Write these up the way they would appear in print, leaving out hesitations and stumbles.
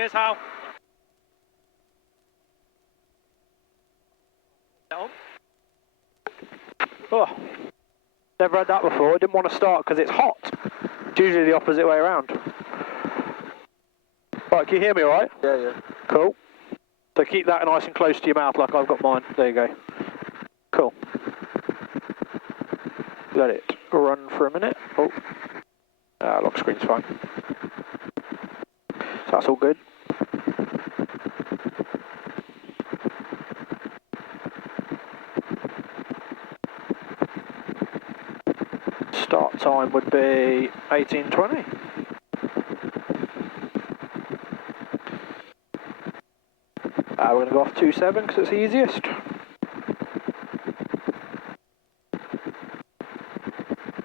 Here's how. Down. Oh, never had that before. I didn't want to start because it's hot. It's usually the opposite way around. Right, can you hear me all right? Yeah, yeah. Cool. So keep that nice and close to your mouth like I've got mine. There you go. Cool. Let it run for a minute. Oh, lock screen's fine. So that's all good. Start time would be 18:20. We're going to go off 2.7 because it's the easiest.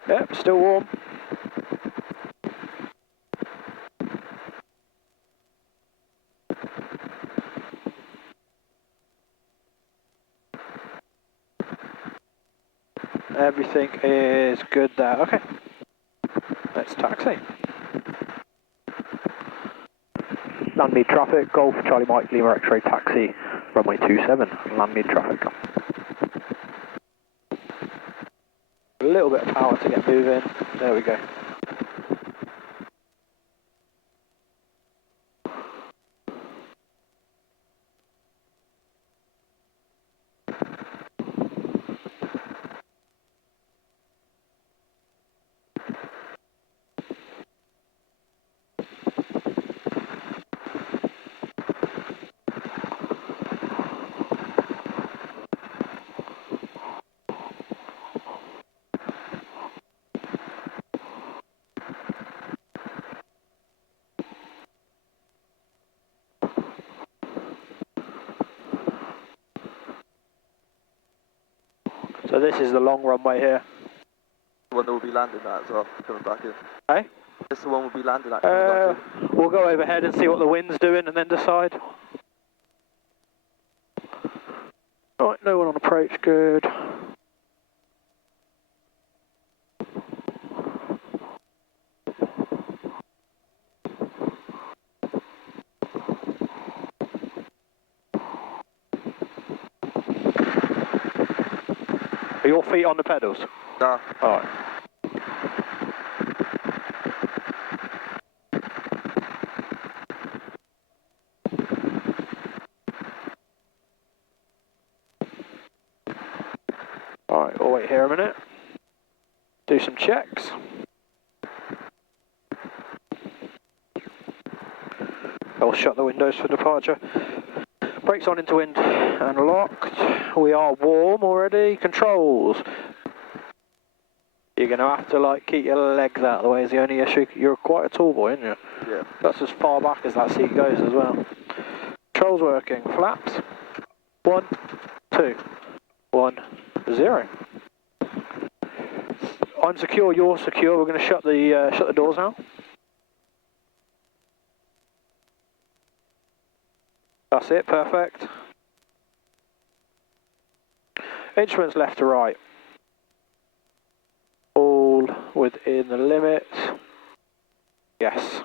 Yep, still warm. Everything is good there. Okay, let's taxi. Landmead traffic, Golf Charlie Mike Lima X-ray taxi, runway 27, Landmead traffic. A little bit of power to get moving, there we go. So this is the long runway here. The one that will be landing at as well, coming back in. Hey? This is the one we'll be landing at coming back in. We'll go overhead and see what the wind's doing and then decide. Right, no one on approach, good. Are your feet on the pedals? Nah. Alright. Alright, we'll wait here a minute. Do some checks. I'll shut the windows for departure. Brakes on into wind and locked. We are warm already. Controls. You're going to have to like keep your legs out of the way is the only issue. You're quite a tall boy, aren't you? Yeah. That's as far back as that seat goes as well. Controls working. Flaps. 1, 2, 1, 0. I'm secure. You're secure. We're going to shut the doors now. That's it. Perfect. Instruments left to right. All within the limit. Yes.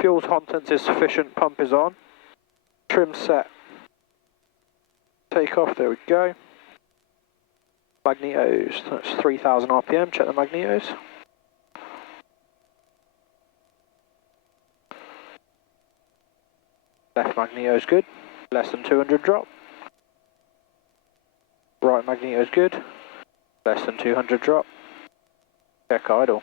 Fuel contents is sufficient. Pump is on. Trim set. Take off. There we go. Magnetos. That's 3,000 RPM. Check the magnetos. Left magnetos good. Less than 200 drop. Right magnetos good. Less than 200 drop. Check idle.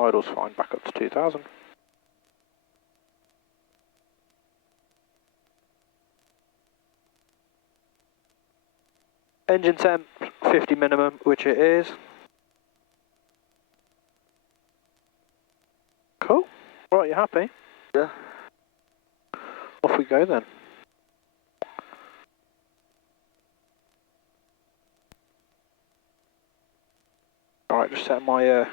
Idle's fine, back up to 2,000. Engine temp, 50 minimum, which it is. Cool. Right, you happy? Yeah. Off we go then. Alright, just set my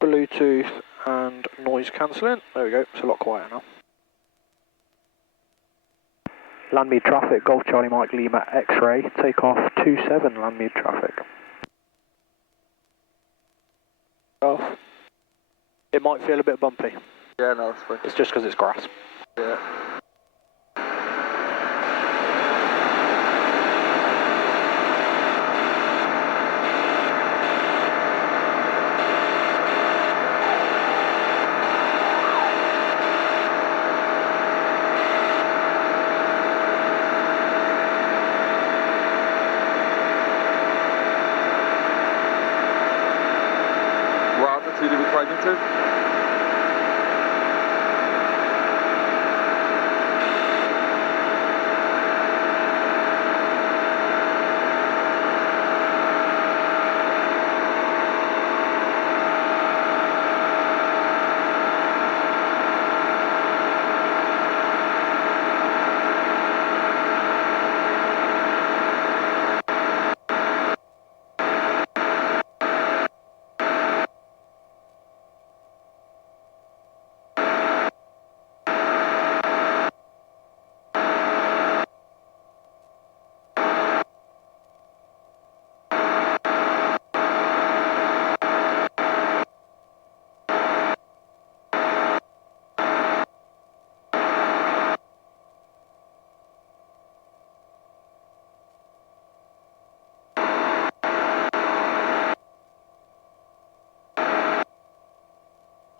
Bluetooth and noise cancelling. There we go, it's a lot quieter now. Landmead traffic, Golf Charlie Mike Lima X-ray, take off 27 Landmead traffic. Oh. It might feel a bit bumpy. Yeah, no, that's fine. It's just because it's grass. Yeah. What altitude are we climbing to?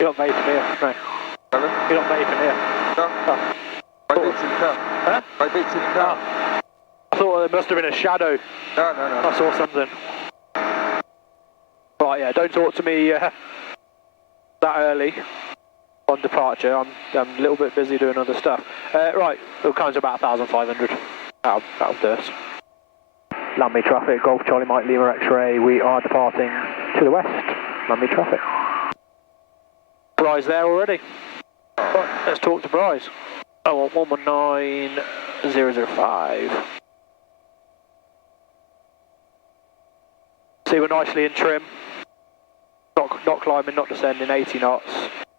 You're not vaping here, no. Pardon? You're not vaping here. No. Oh. My vape's in the car. Huh? My vape's in the car. Oh. I thought there must have been a shadow. No, no, no. I saw something. Right, yeah, don't talk to me that early on departure. I'm a little bit busy doing other stuff. Right, it'll come to about 1,500 out of Durst. Landmead traffic, Golf Charlie Mike Lima X-ray. We are departing to the west. Landmead traffic. Bry's there already. Right, let's talk to Bry's. Oh, 119005. See, we're nicely in trim. Not climbing, not descending, 80 knots.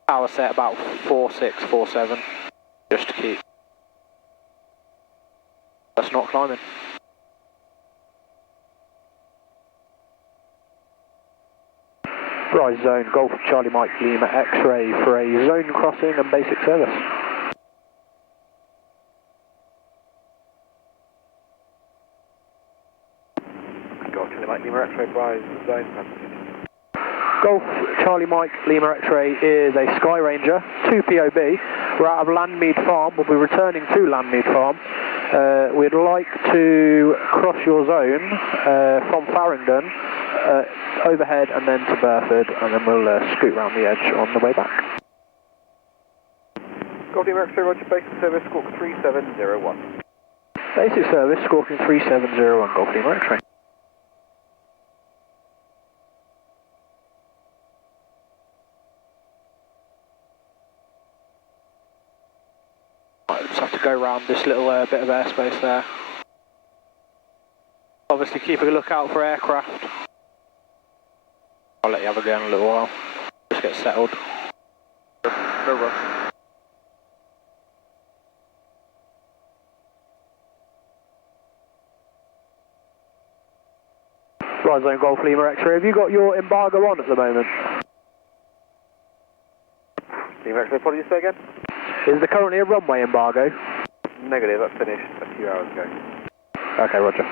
Power set about 4.6, 4.7. Just to keep. That's not climbing. Rise zone, Golf Charlie Mike Lima X-ray for a zone crossing and basic service. Golf Charlie Mike Lima X-ray, rise zone. Golf Charlie Mike Lima X-ray is a Sky Ranger, 2 POB. We're out of Landmead Farm. We'll be returning to Landmead Farm. We'd like to cross your zone from Farringdon, overhead and then to Burford, and then we'll scoot round the edge on the way back. Golf Lima X-ray, roger, basic service, squawk 3701. Basic service, squawking 3701, Golf Lima X-ray. Right, just have to go around this little bit of airspace there. Obviously keep a lookout for aircraft. I'll let you have a go in a little while. Just get settled. No rush. Rise zone Golf Lima X-ray, have you got your embargo on at the moment? Lima X-ray, what did you say again? Is there currently a runway embargo? Negative, that finished a few hours ago. Okay, roger.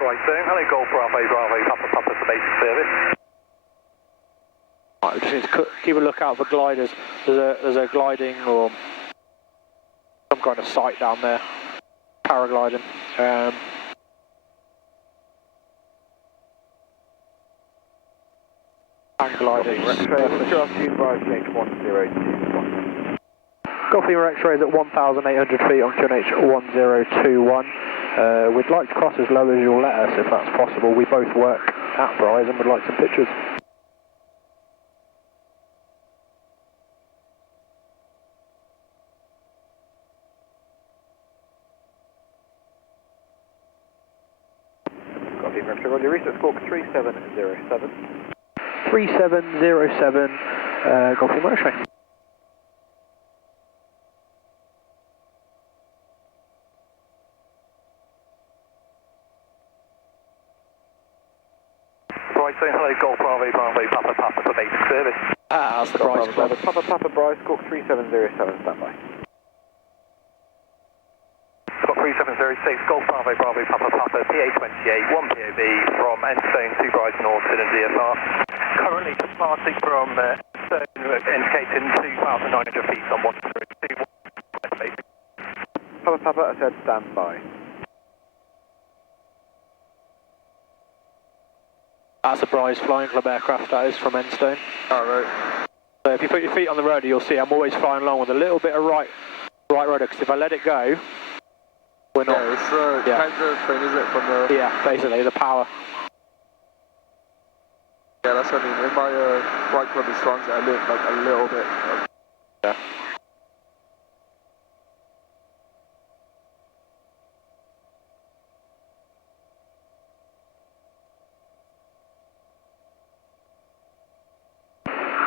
Right, so hello Golf Bravo, Papa Papa for basic service. Right, we just need to keep a lookout for gliders. There's a gliding or some kind of site down there. Paragliding. Hang gliding. Golf Lima X-ray is at 1,800 feet on QNH 1021. We'd like to cross as low as you'll let us if that's possible. We both work at Bry's and would like some pictures. Golf Lima X-ray, roger, reset squawk 3707. 3707, Golf Lima X-ray. saying hello, Golf Bravo, Bravo, Papa, Papa for basic service. That's the Bryce Club. Papa, Papa, Bryce, Squawk 3707, standby. Got 3706, Golf Bravo, Bravo, Papa, Papa, PA28, 1 POB from Enstone to Bryce Norton and DFR. Currently departing from Enstone, indicating 2,900 feet on 131. Papa, Papa, I said standby. That's a Bryce Flying Club aircraft, that is, from Enstone. Alright. So if you put your feet on the rotor, you'll see I'm always flying along with a little bit of right rudder, because if I let it go, we're not... Yeah, it's counter thing, is it, from the... Yeah, basically, the power. Yeah, that's what I mean. In my right club is transit, I learned like a little bit. Yeah.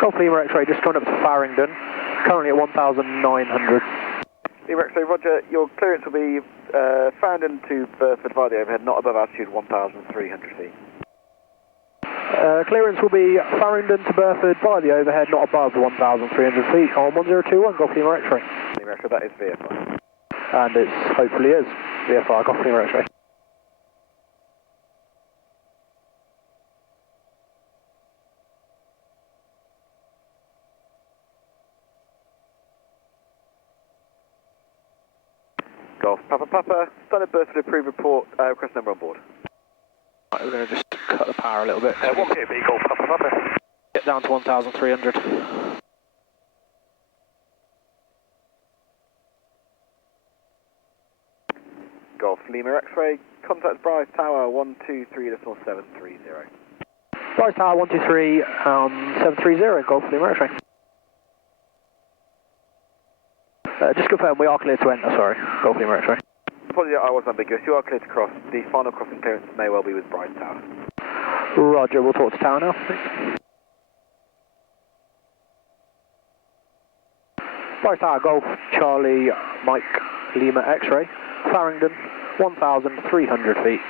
Golf Lima X-ray, just going up to Farringdon, currently at 1,900. Lima X-ray, roger, your clearance will be Farringdon to Burford via the overhead, not above altitude 1,300 feet. Clearance will be Farringdon to Burford via the overhead, not above 1,300 feet on 1021 Golf Lima X-ray. Lima X-ray, that is VFR. And it hopefully is VFR Golf Lima X-ray. Golf Papa Papa, standard Burford approved report, request number on board. Right, we're going to just cut the power a little bit. 1 POB, Golf Papa, Papa. Get down to 1,300. Golf Lima X-ray, contact Bryce Tower 123.730. Bryce Tower 123, 730 Golf Lima X-ray. Just confirm we are clear to enter, sorry, Golf Lima X-ray. Apologies, I was ambiguous. You are clear to cross. The final crossing clearance may well be with Bryce Tower. Roger, we'll talk to Tower now. Thanks. Bryce Tower, Golf, Charlie, Mike, Lima X-ray, Farringdon, 1,300 feet.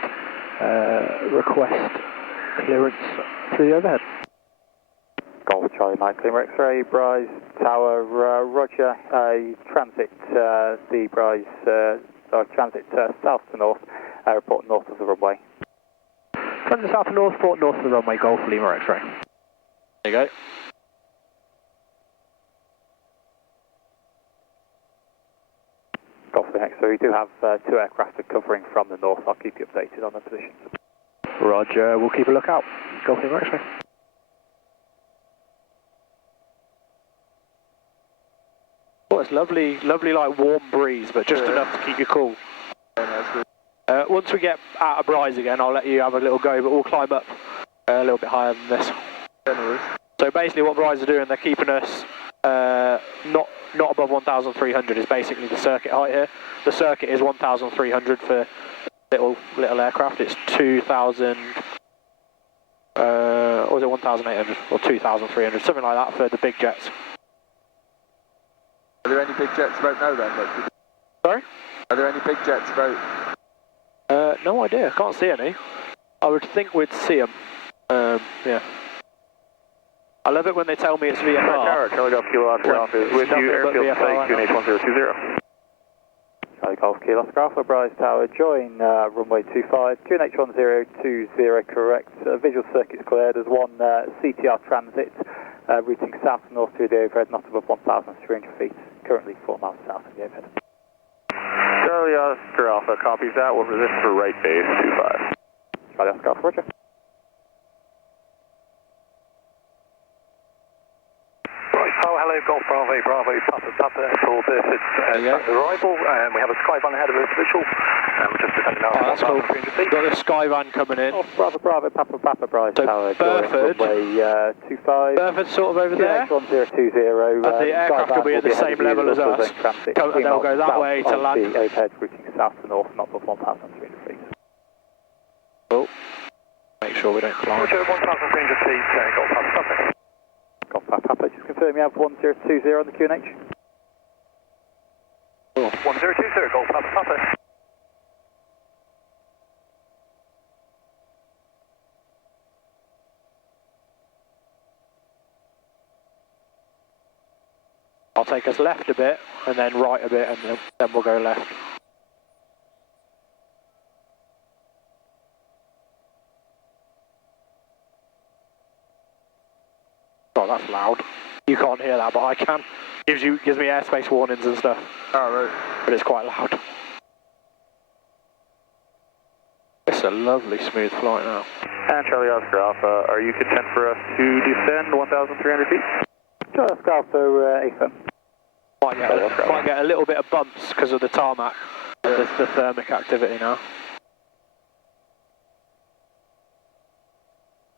Request clearance through the overhead. Golf Charlie Mike Lima X-ray, Bryce Tower, roger, transit the Bryce, transit south to north, report north of the runway. Transit south to north, port north of the runway, Golf Lima X-ray. There you go. Golf Lima X-ray, we do have 2 aircraft covering from the north. I'll keep you updated on the positions. Roger, we'll keep a lookout. Golf Lima X-ray. Oh, it's lovely, like warm breeze, but just enough to keep you cool. Once we get out of Bryce again, I'll let you have a little go, but we'll climb up a little bit higher than this. So basically what Bryce are doing, they're keeping us not above 1,300 is basically the circuit height here. The circuit is 1,300 for little aircraft. It's 2,000, or is it 1,800 or 2,300, something like that for the big jets. Are there any big jets about now then? Like, Sorry? are there any big jets about? No idea, can't see any. I would think we'd see them. Yeah. I love it when they tell me it's VFR. Charlie Golf Kilo Oscar Alpha is with you, airfield today, QNH 1020. Charlie Golf Kilo Oscar Alpha, Bryce Tower, join runway 25, QNH 1020, correct. Visual circuits cleared. There's one CTR transit routing south and north through the overhead, not above 1,300 feet, currently 4 miles south of the overhead. Charlie Oscar Alpha copies that. We'll resist for right base 25. Charlie Oscar Alpha, roger. Right, oh, hello, Golf Bravo, Bravo, Papa, Papa, for Burford's arrival. We have a Skyvan ahead of us, official. We're just descending out 1,300 feet. Got the Skyvan coming in. Oh, Bravo, Bravo, Papa, Papa, Bryce So Tower, Burford, runway 25. Burford's sort of over there. QNH 1020. And the aircraft will be at the same level as us. And they'll go that way to land. The overhead routing south to north, not above 1,300 feet. Cool. Make sure we don't climb. Roger, 1,300 feet, Golf Papa, Papa. Golf Papa, Papa, just confirm you have 1020 on the QNH. Cool. 1020, Golf Papa, Papa. I'll take us left a bit, and then right a bit, and then we'll go left. Oh, that's loud. You can't hear that, but I can. Gives me airspace warnings and stuff. Oh, right. But it's quite loud. It's a lovely smooth flight now. And Charlie Oscar Alpha, are you content for us to descend 1,300 feet? Charlie Oscar Alpha, AFM. Might get a little bit of bumps because of the tarmac, and the thermic activity now.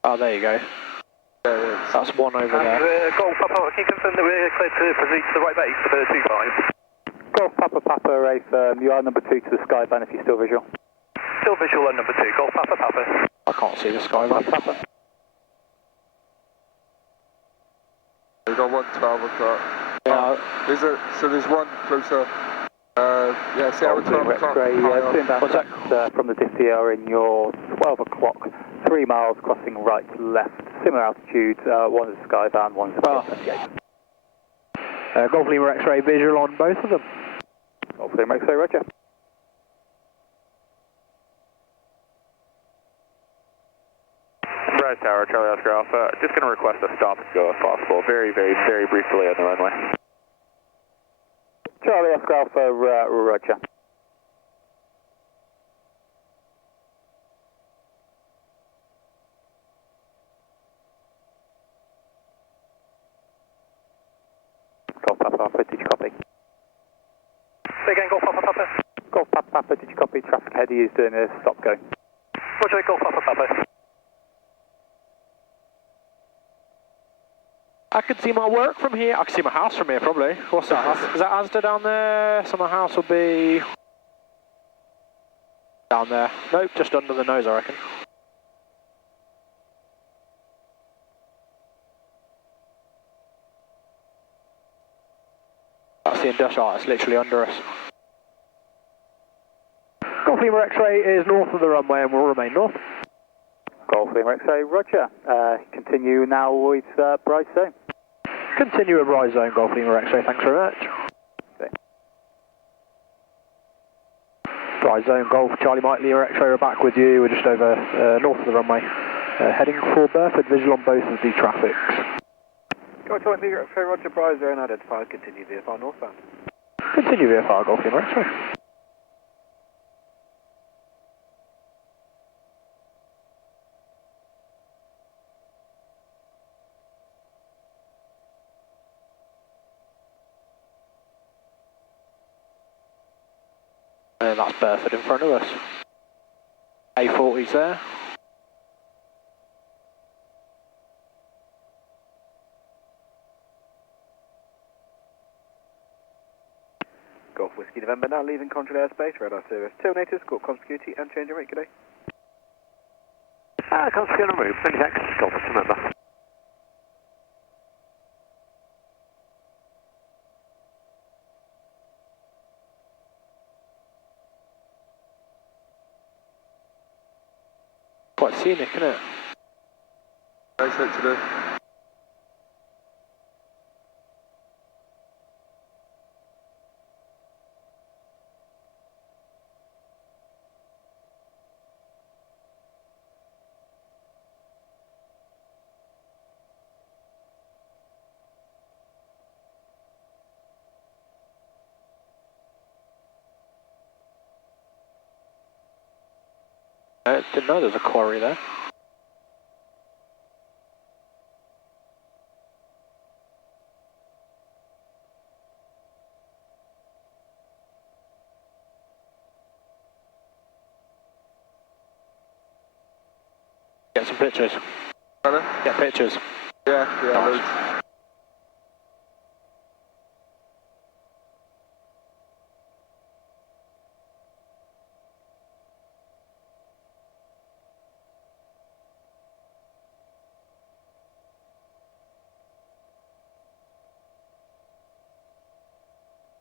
Oh, there you go. That's one over there. Golf Papa, can you confirm that we're clear to proceed to the right base for 25? Golf Papa Papa, AFM, you are number 2 to the Skyvan if you're still visual. Still visual on number 2, Golf Papa Papa. I can't see the skyline. Papa. We've got 112 o'clock. Yeah. So there's one closer. Yeah, see how it's 12 o'clock. What's that? From the DCR in your 12 o'clock, 3 miles crossing right, left, similar altitude, one is Skyvan, one is Golf Lima X-ray visual on both of them. Golf Lima X-ray, roger. Rise Tower, Charlie Oscar Alpha, just going to request a stop and go if possible. Very brief delay on the runway. Charlie Oscar Alpha, roger. Golf Papa Papa, did you copy? Say again, Golf Papa Papa. Golf Papa Papa, did you copy? Traffic heady is doing a stop go. Roger, Golf Papa Papa. I can see my work from here. I can see my house from here, probably. What's that? Is that Asda down there? So my house will be down there. Nope, just under the nose, I reckon. That's the industrial. It's literally under us. Golf Lima X-ray is north of the runway and will remain north. Golf Lima X-ray, roger. Continue now with Bryce Zone. Continue at Rise Zone, Golf Lima X-ray, thanks very much. Okay. Rise Zone, Golf, Charlie Mike, Lima X-ray are back with you. We're just over north of the runway. Heading for Burford, visual on both of the traffics. Golf Lima X-ray, roger, Bryce Zone identified, continue VFR northbound. Continue VFR, Golf Lima X-ray. And that's Burford in front of us. A40's there. Golf Whiskey November now leaving controlled airspace, radar service. Terminators, call comms security and change of rate, good day. Comms security on route, many thanks, Golf November. Quite scenic, isn't it? Nice hit today. I didn't know there was a quarry there. Get some pictures. Pardon? Get pictures. Yeah, Nice. loads.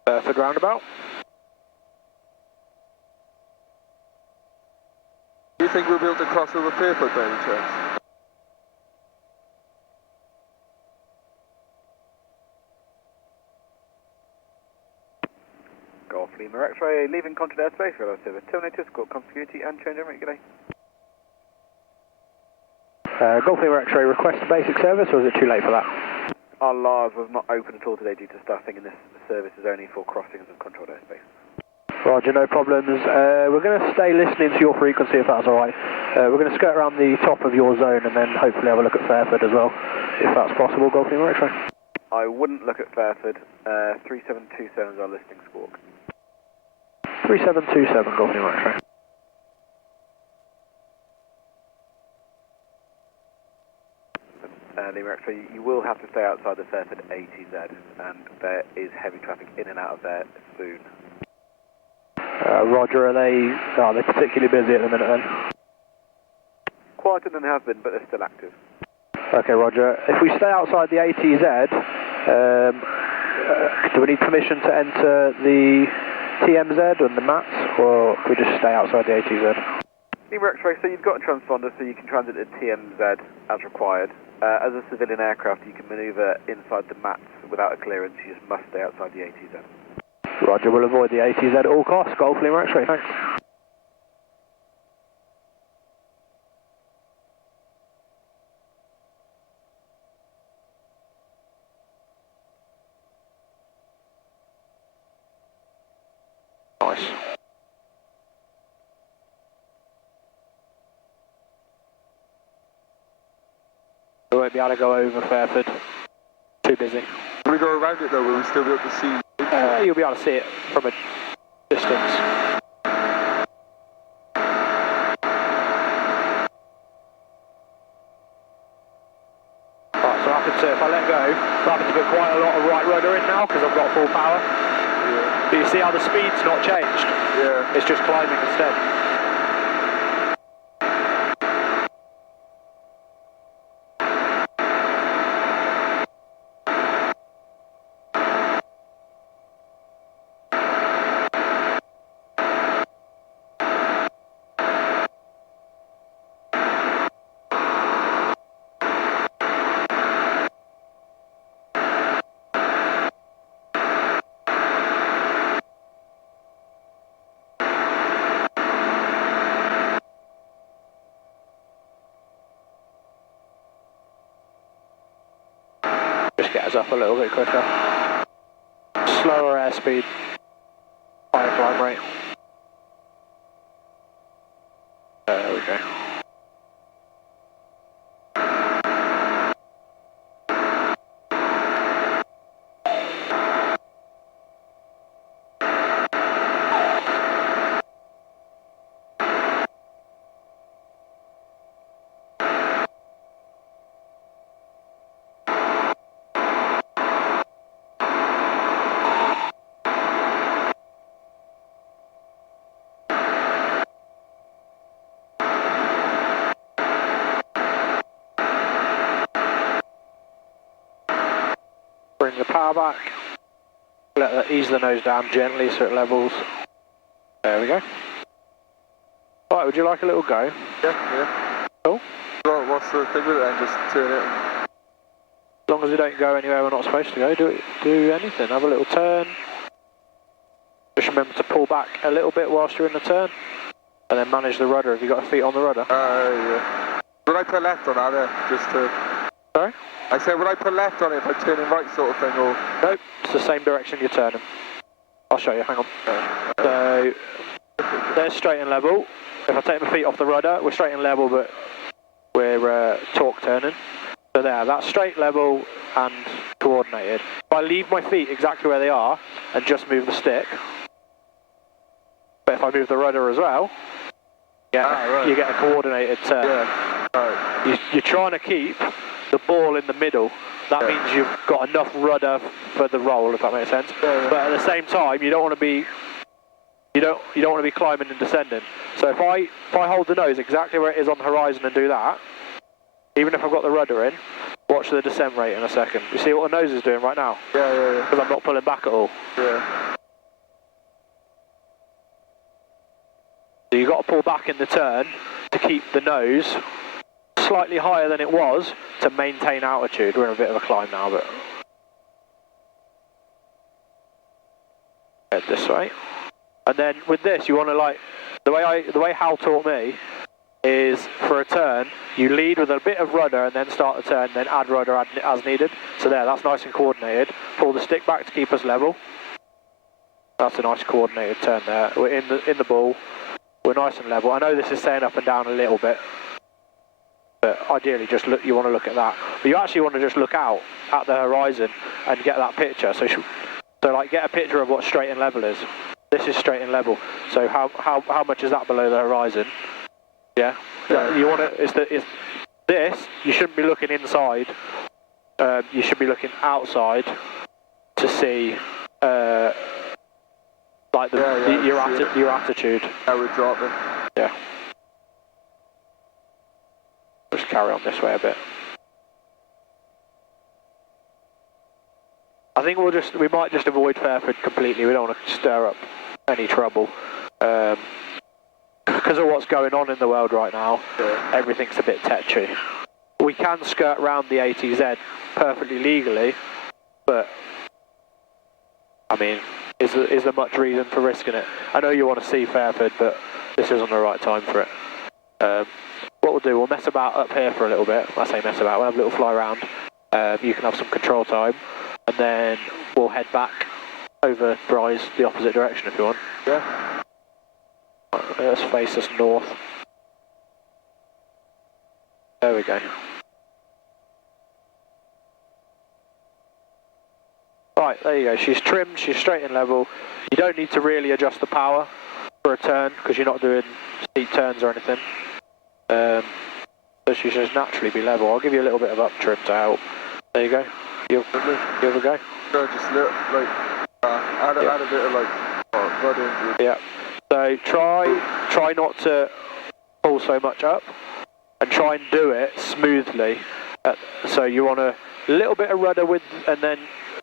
Burford roundabout. Do you think we'll be able to cross over Fairfoot by any chance? Lima X-ray, leaving contract airspace, relative terminator, escort continuity and change en route, good day. Golf Lima X-ray, request basic service, or is it too late for that? Our LARS was not open at all today due to staffing, and this service is only for crossings of controlled airspace. Roger, no problems. We're going to stay listening to your frequency if that's alright. We're going to skirt around the top of your zone and then hopefully have a look at Fairford as well, if that's possible, Golf Lima X-ray. I wouldn't look at Fairford. 3727 is our listing squawk. 3727, Golf Lima X-ray. Lima X-ray, you will have to stay outside the Fairford ATZ, and there is heavy traffic in and out of there soon. Roger, are they particularly busy at the minute then? Quieter than they have been, but they're still active. Okay, Roger. If we stay outside the ATZ, do we need permission to enter the TMZ and the MATs, or can we just stay outside the ATZ? Lima X-ray, so you've got a transponder, so you can transit at TMZ as required. As a civilian aircraft, you can manoeuvre inside the MATs without a clearance. You just must stay outside the ATZ. Roger, we'll avoid the ATZ at all costs. Golf Lima X-ray, thanks. Nice. We won't be able to go over Fairford. Too busy. Can we go around it though? Will we still be able to see? You'll be able to see it from a distance. Right, so if I let go, I happen to put quite a lot of right rudder in now because I've got full power. Yeah. But you see how the speed's not changed? Yeah. It's just climbing instead. Just get us up a little bit quicker. Slower airspeed, higher climb rate. There we go. Bring the power back, ease the nose down gently so it levels. There we go. Right, would you like a little go? Yeah. Cool. Right, what's the thing with it then? Just turn it. As long as we don't go anywhere we're not supposed to go, do anything. Have a little turn. Just remember to pull back a little bit whilst you're in the turn, and then manage the rudder. Have you got a feet on the rudder? Yeah. Would I put left on that there? Just to... Sorry? I said, would I put left on it if I turn in right sort of thing, or...? Nope, it's the same direction you're turning. I'll show you, hang on. So, they're straight and level. If I take my feet off the rudder, we're straight and level, but we're torque turning. So there, that's straight, level, and coordinated. If I leave my feet exactly where they are, and just move the stick, but if I move the rudder as well, you get a coordinated turn. Yeah, right. You're trying to keep the ball in the middle. That means you've got enough rudder for the roll, if that makes sense. Yeah. But at the same time, you don't want to be climbing and descending. So if I hold the nose exactly where it is on the horizon and do that, even if I've got the rudder in, watch the descent rate in a second. You see what the nose is doing right now? Yeah. Because I'm not pulling back at all. Yeah. So you've got to pull back in the turn to keep the nose slightly higher than it was to maintain altitude. We're in a bit of a climb now, but head this way. And then with this, you want to like, the way Hal taught me is for a turn, you lead with a bit of rudder and then start the turn, then add rudder as needed. So there, that's nice and coordinated. Pull the stick back to keep us level. That's a nice coordinated turn there. We're in the ball. We're nice and level. I know this is saying up and down a little bit, but ideally just look. You want to look at that. But you actually want to just look out at the horizon and get that picture. So like get a picture of what straight and level is. This is straight and level. So how much is that below the horizon? Yeah. You want to. It's this. You shouldn't be looking inside. You should be looking outside to see like your attitude. How we're dropping. Yeah. Just carry on this way a bit. I think we might just avoid Fairford completely. We don't want to stir up any trouble. Because of what's going on in the world right now, everything's a bit tetchy. We can skirt round the ATZ perfectly legally, but I mean, is there much reason for risking it? I know you want to see Fairford, but this isn't the right time for it. What we'll do, we'll mess about up here for a little bit. I say mess about, we'll have a little fly around. You can have some control time, and then we'll head back over Bryce the opposite direction if you want. Yeah. Let's face us north. There we go. Right, there you go. She's trimmed, she's straight and level. You don't need to really adjust the power for a turn because you're not doing steep turns or anything. So she should just naturally be level. I'll give you a little bit of up trim to help. There you go. You have a go. No, just look like add a bit of like rudder. Yeah. So try not to pull so much up, and try and do it smoothly. So you want a little bit of rudder with, and then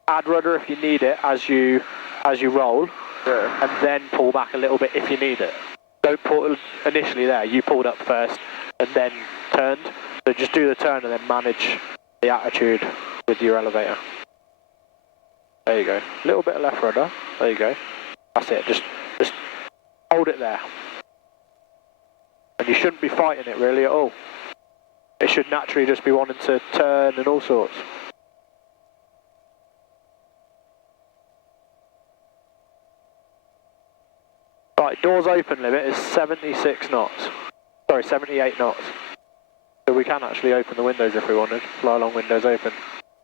add rudder if you need it as you roll, and then pull back a little bit if you need it. Don't pull initially there. You pulled up first and then turned. So just do the turn and then manage the attitude with your elevator. There you go. A little bit of left rudder. There you go. That's it. Just hold it there. And you shouldn't be fighting it really at all. It should naturally just be wanting to turn and all sorts. Right, doors open limit is 76 knots. Sorry, 78 knots. So we can actually open the windows if we wanted. Fly along windows open.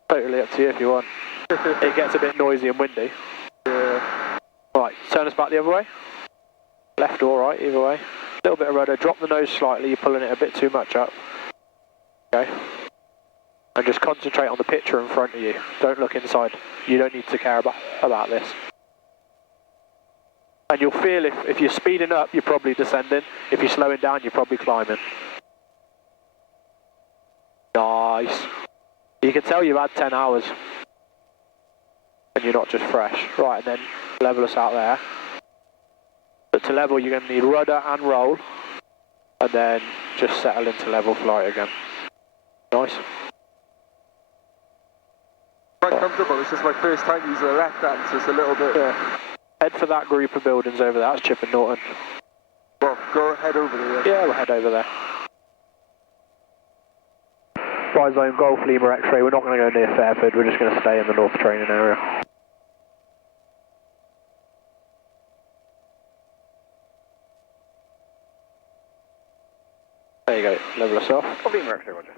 Totally up to you if you want. It gets a bit noisy and windy. Yeah. Right, turn us back the other way. Left or right, either way. A little bit of rudder, drop the nose slightly, you're pulling it a bit too much up. Okay. And just concentrate on the picture in front of you. Don't look inside. You don't need to care about this. And you'll feel if you're speeding up, you're probably descending. If you're slowing down, you're probably climbing. Nice. You can tell you've had 10 hours. And you're not just fresh. Right, and then level us out there. But to level, you're going to need rudder and roll. And then just settle into level flight again. Nice. Quite comfortable. It's just my first time using a left hand, so it's a little bit... Yeah. Head for that group of buildings over there. That's Chip and Norton. Well, go head over there. Yeah, we'll head over there. Fly zone Golf Lima X-ray. We're not going to go near Fairford. We're just going to stay in the north training area. There you go. Level us off. Lima X-ray, Roger.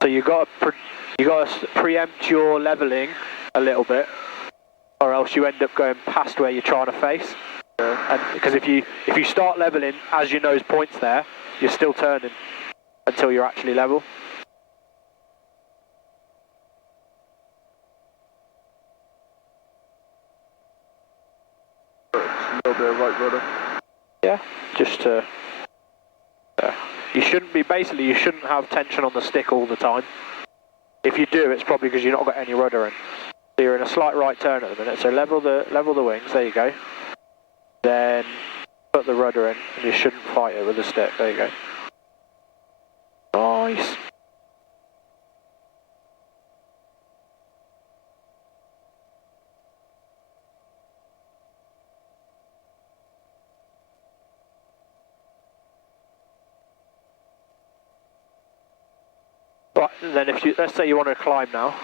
So you got to preempt your leveling a little bit, or else you end up going past where you're trying to face. And because if you start leveling as your nose points there, you're still turning until you're actually level. A little bit of right rudder. Yeah, just to... you shouldn't have tension on the stick all the time. If you do, it's probably because you've not got any rudder in. So you're in a slight right turn at the minute, so level the wings, there you go. Then put the rudder in, and you shouldn't fight it with the stick, there you go. Nice. then if you, let's say you want to climb now,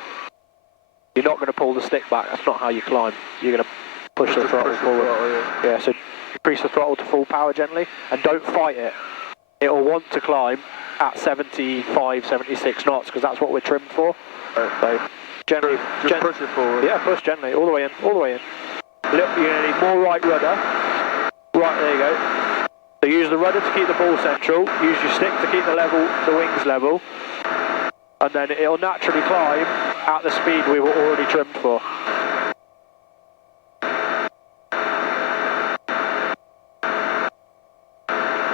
you're not going to pull the stick back. That's not how you climb. You're going to push the throttle forward. Yeah, so increase the throttle to full power gently, and don't fight it. It'll want to climb at 75, 76 knots, because that's what we're trimmed for. So gently, just push it forward. Yeah, push gently, all the way in, all the way in. Look, you're going to need more right rudder. Right, there you go. So use the rudder to keep the ball central, use your stick to keep the wings level, and then it'll naturally climb at the speed we were already trimmed for.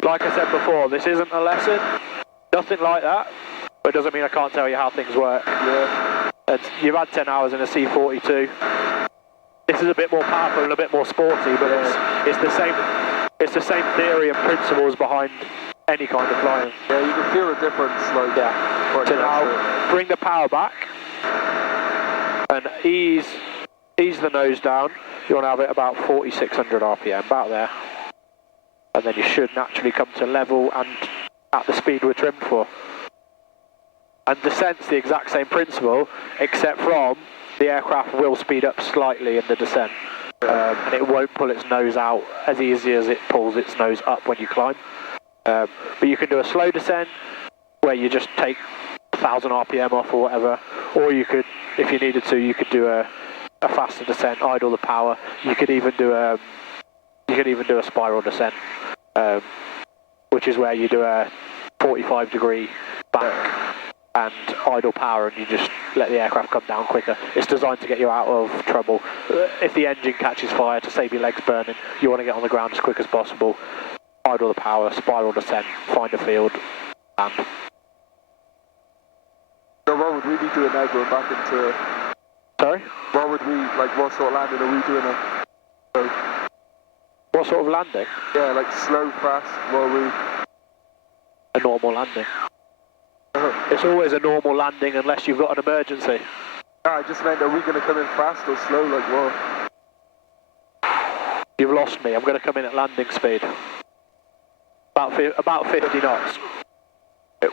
Like I said before, this isn't a lesson, nothing like that, but it doesn't mean I can't tell you how things work. Yeah. You've had 10 hours in a C42. This is a bit more powerful and a bit more sporty, but it's the same theory and principles behind any kind of flying. Yeah, you can feel the difference, like. Yeah. So now bring the power back and ease the nose down. You want to have it about 4,600 RPM, about there. And then you should naturally come to level and at the speed we're trimmed for. And descent's the exact same principle, except from the aircraft will speed up slightly in the descent. And it won't pull its nose out as easy as it pulls its nose up when you climb. But you can do a slow descent where you just take 1,000 RPM off or whatever, or you could, if you needed to, you could do a faster descent, idle the power. You could even do a spiral descent, which is where you do a 45-degree back and idle power, and you just let the aircraft come down quicker. It's designed to get you out of trouble. If the engine catches fire, to save your legs burning, you want to get on the ground as quick as possible. Idle the power, spiral descent, find a field, and... So what would we be doing now, going back into... Sorry? What sort of landing are we doing now? So, what sort of landing? Yeah, like slow, fast, what are we... A normal landing. It's always a normal landing unless you've got an emergency. I just meant, are we going to come in fast or slow, like what? You've lost me. I'm going to come in at landing speed. About 50 knots.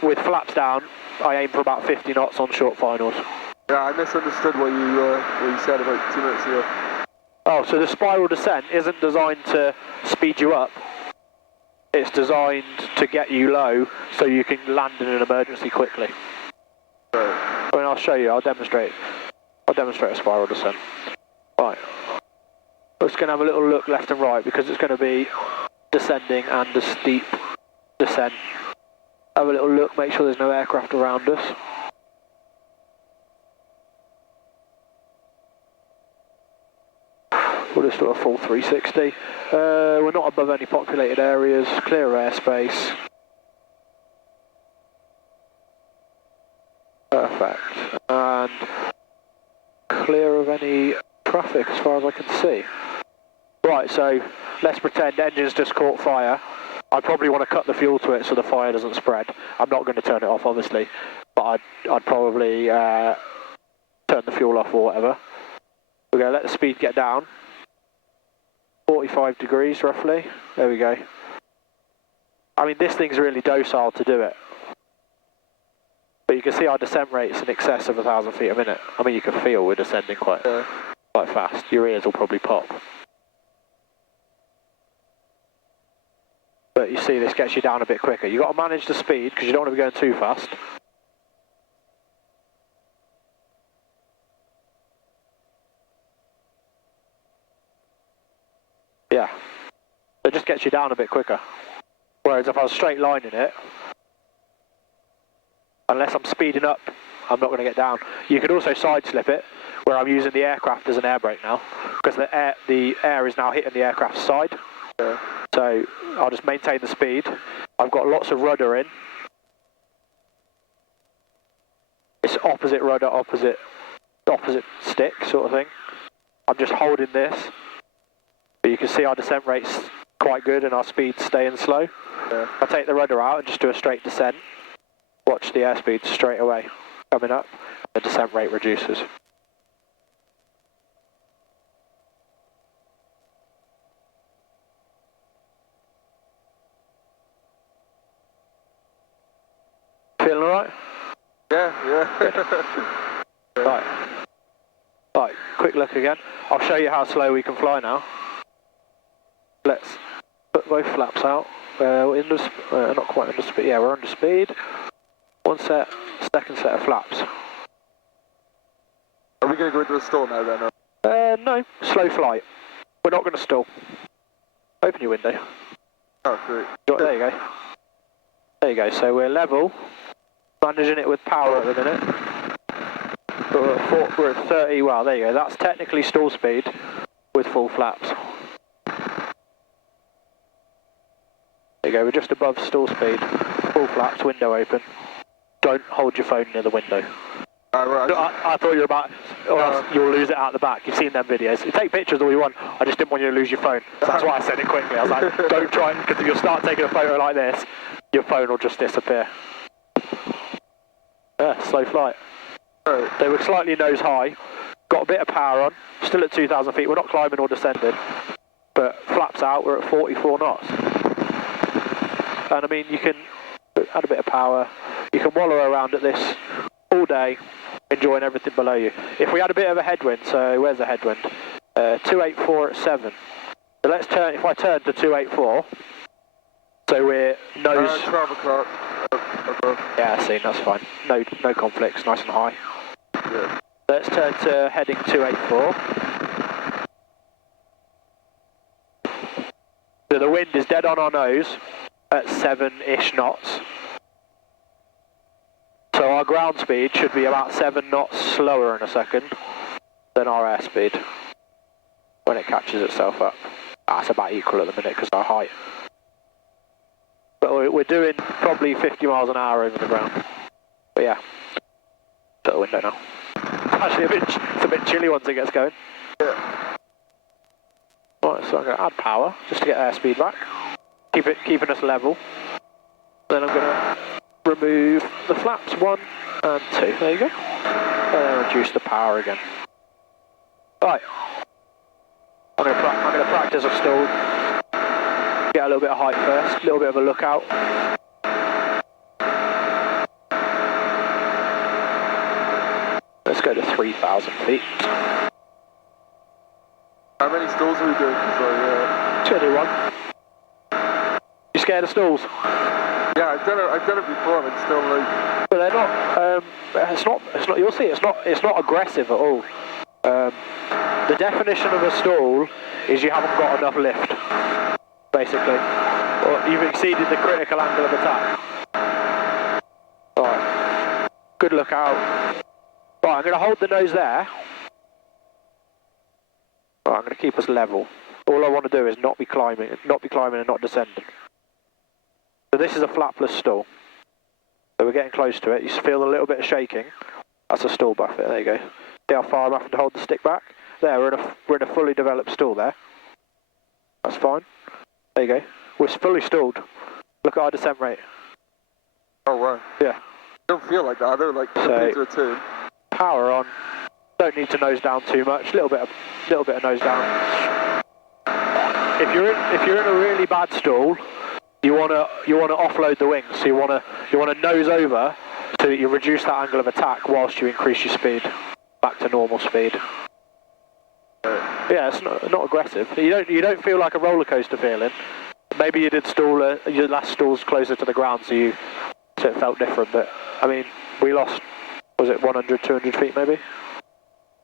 With flaps down, I aim for about 50 knots on short finals. Yeah, I misunderstood what you said about 2 minutes ago. Oh, so the spiral descent isn't designed to speed you up. It's designed to get you low so you can land in an emergency quickly. I mean, I'll show you. I'll demonstrate a spiral descent. Right. We're just going to have a little look left and right because it's going to be descending and a steep descent. Have a little look, make sure there's no aircraft around us. We'll just do a full 360. We're not above any populated areas, clear airspace. Perfect. And clear of any traffic as far as I can see. Right, so let's pretend engine's just caught fire. I'd probably want to cut the fuel to it so the fire doesn't spread. I'm not going to turn it off, obviously, but I'd probably turn the fuel off or whatever. We're going to let the speed get down. 45 degrees, roughly. There we go. I mean, this thing's really docile to do it. But you can see our descent rate's in excess of 1,000 feet a minute. I mean, you can feel we're descending quite fast. Your ears will probably pop. But you see, this gets you down a bit quicker. You've got to manage the speed because you don't want to be going too fast. Yeah. It just gets you down a bit quicker. Whereas if I was straight lining it, unless I'm speeding up, I'm not going to get down. You could also side slip it, where I'm using the aircraft as an air brake now, because the air is now hitting the aircraft's side. So I'll just maintain the speed. I've got lots of rudder in. It's opposite rudder, opposite stick sort of thing. I'm just holding this. But you can see our descent rate's quite good and our speed's staying slow. I take the rudder out and just do a straight descent. Watch the airspeed straight away coming up. The descent rate reduces. Feeling alright? Yeah. Right, quick look again. I'll show you how slow we can fly now. Let's put both flaps out. We're not quite under speed. Yeah, we're under speed. One set, second set of flaps. Are we going to go into a stall now then? No, slow flight. We're not going to stall. Open your window. Oh, great. There you go. There you go. So we're level. Managing it with power at the minute. But we're at 30. Well, there you go. That's technically stall speed with full flaps. There you go. We're just above stall speed. Full flaps, window open. Don't hold your phone near the window. Right. I thought you were about, or else you'll lose it out the back. You've seen them videos. You take pictures all you want. I just didn't want you to lose your phone. So that's why I said it quickly. I was like, don't try, because if you'll start taking a photo like this, your phone will just disappear. Yeah, slow flight. Right. They were slightly nose high. Got a bit of power on. Still at 2,000 feet. We're not climbing or descending. But flaps out, we're at 44 knots. And I mean, you can add a bit of power. You can wallow around at this all day, enjoying everything below you. If we had a bit of a headwind, so where's the headwind? 284 at 7. So let's turn, if I turn to 284, so we're nose... 12 o'clock. Yeah, I see, that's fine. No conflicts, nice and high. Yeah. Let's turn to heading 284. So the wind is dead on our nose at 7-ish knots. So our ground speed should be about 7 knots slower in a second than our airspeed when it catches itself up. That's about equal at the minute because of our height. But we're doing probably 50 miles an hour over the ground. But yeah, shut the window now. Actually, it's a bit chilly once it gets going. Yeah. Right, so I'm going to add power just to get airspeed back. Keeping us level. Then I'm going to remove the flaps 1 and 2. There you go. And then reduce the power again. Right. I'm going to practice a stall. Get a little bit of height first. A little bit of a lookout. Let's go to 3,000 feet. How many stalls are we doing? Let's go do one. You scared of stalls? Yeah, I've done it before, but it's still like... But they're not, it's not, you'll see, it's not aggressive at all. The definition of a stall is you haven't got enough lift, basically. Or you've exceeded the critical angle of attack. Alright, good look out. Right, I'm going to hold the nose there. Right, I'm going to keep us level. All I want to do is not be climbing and not descending. So this is a flapless stall. So we're getting close to it. You feel a little bit of shaking. That's a stall buffet. There you go. See how far I'm having to hold the stick back? There, we're in a fully developed stall there. That's fine. There you go. We're fully stalled. Look at our descent rate. Oh wow. Yeah. I don't feel like that. I don't like compared to a turn. Power on. Don't need to nose down too much. Little bit of nose down. If you're in a really bad stall, you wanna offload the wings. So you wanna nose over so that you reduce that angle of attack whilst you increase your speed back to normal speed. Yeah, it's not aggressive. You don't feel like a roller coaster feeling. Maybe you did stall your last stall's closer to the ground, so it felt different. But I mean, we lost, was it 100, 200 feet maybe?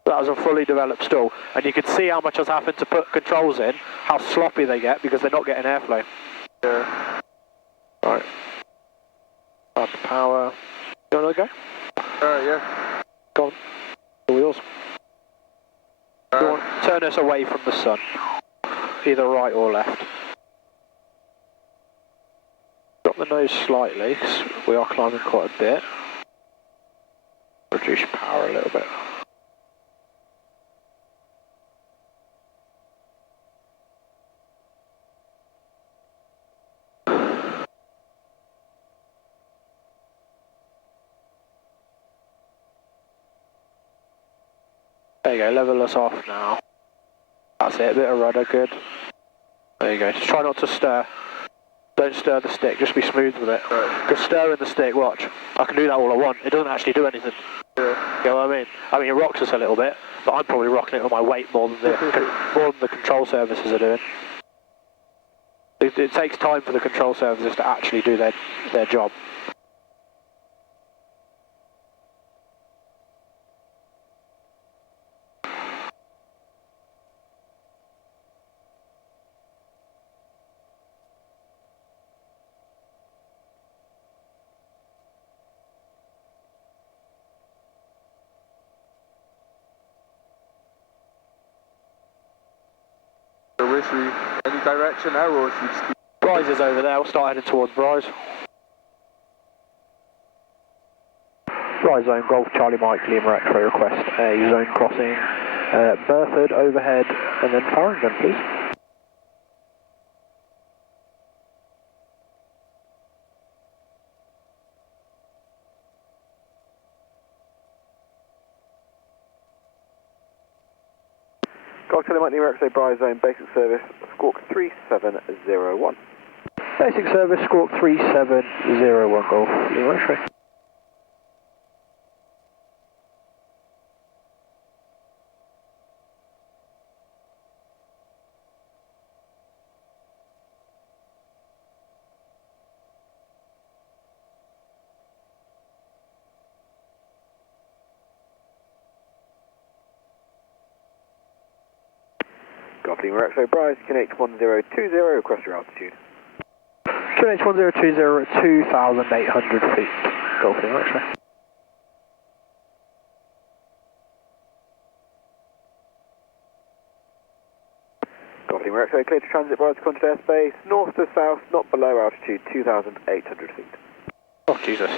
That was a fully developed stall, and you could see how much has happened to put controls in, how sloppy they get because they're not getting airflow. Yeah. Right. Add the power. You want to go? Yeah. Go on. The wheels. You want to turn us away from the sun, either right or left. Drop the nose slightly, because we are climbing quite a bit. Reduce power a little bit. There you go, level us off now. That's it, a bit of rudder, good. There you go, just try not to stir. Don't stir the stick, just be smooth with it. Because stirring the stick, watch, I can do that all I want. It doesn't actually do anything. Yeah. You know what I mean? I mean, it rocks us a little bit, but I'm probably rocking it with my weight more than the control services are doing. It takes time for the control services to actually do their job. So wish we any direction now, or should we just keep... Bryce is over there, we'll start heading towards Bryce. Bryce zone, Golf Charlie Mike, Lima X-ray request a zone crossing, Burford overhead, and then Farringdon, please. Golf Charlie Mike, Lima X-ray, Bryce zone, basic service, squawk 3701. Basic service, squawk 3701, Golf Lima X-ray. Golf Lima X-ray, Bryce, QNH1020, request your altitude. QNH1020 at 2,800 feet, Golf Lima X-ray. Golf Lima X-ray, clear to transit, Bryce, contact airspace, north to south, not below altitude, 2,800 feet. Oh, Jesus.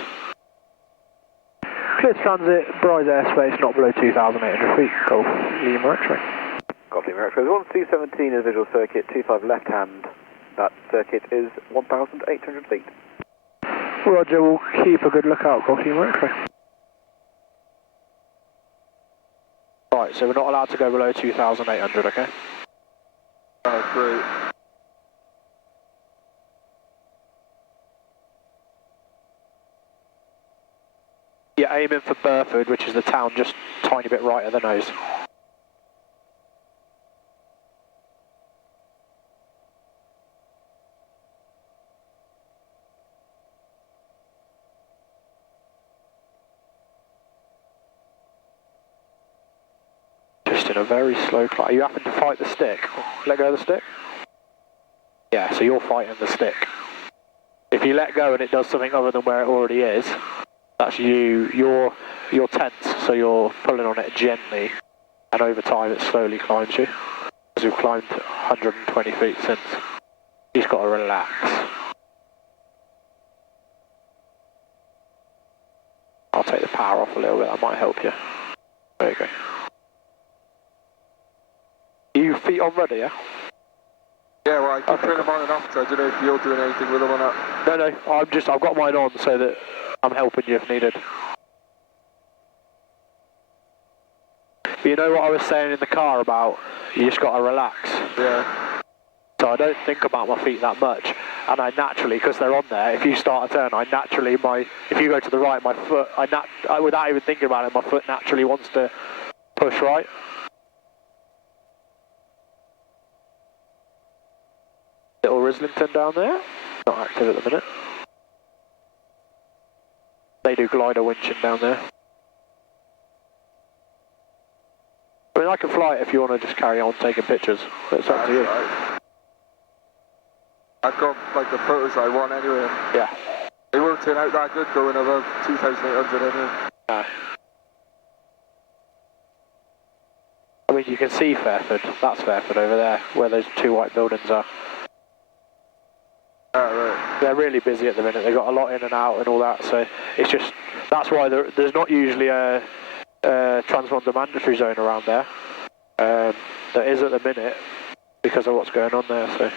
Clear to transit, Bryce airspace, not below 2,800 feet, Golf Lima X-ray. Golf Lima X-ray, 1217 is visual circuit, 25 left hand. That circuit is 1,800 feet. Roger, we'll keep a good lookout, Golf Lima X-ray. Right, so we're not allowed to go below 2,800, okay? Oh, great. You're aiming for Burford, which is the town just a tiny bit right of the nose. Just in a very slow climb. Are you having to fight the stick? Let go of the stick? Yeah, so you're fighting the stick. If you let go and it does something other than where it already is, that's you're tense, so you're pulling on it gently, and over time it slowly climbs you. Because we've climbed 120 feet since. You just got to relax. I'll take the power off a little bit, that might help you. There you go. You feet on ready, yeah? Yeah, well, I can turn them on and off, so I don't know if you're doing anything with them or not. No, I've got mine on so that I'm helping you if needed. But you know what I was saying in the car about you just got to relax? Yeah. So I don't think about my feet that much, and I naturally, because they're on there, if you start a turn, if you go to the right, my foot, without even thinking about it, my foot naturally wants to push right. Little Rislington down there, not active at the minute. They do glider winching down there. I mean, I can fly it if you want to just carry on taking pictures. It's up to you. Right. I've got like the photos I want anyway. Yeah. They won't turn out that good going above 2,800 anyway. No. I mean, you can see Fairford. That's Fairford over there, where those two white buildings are. Oh, right. They're really busy at the minute. They've got a lot in and out and all that, so it's just, that's why there's not usually a transponder mandatory zone around there. There is at the minute because of what's going on there, so.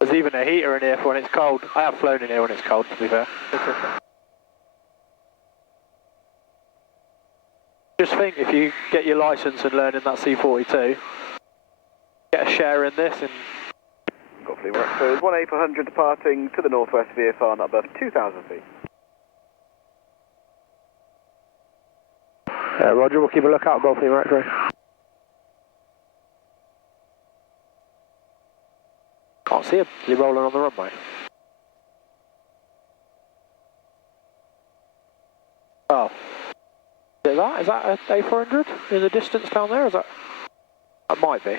There's even a heater in here for when it's cold. I have flown in here when it's cold, to be fair. Just think, if you get your licence and learn in that C42, get a share in this and... Golf Lima X-ray is 18 for 100 departing to the northwest VFR, not above 2,000 feet. Roger, we'll keep a lookout, Golf Lima X-ray. Can't see him. Is he rolling on the runway? Oh. Is that? Is that an A400 in the distance down there? Is that? That might be.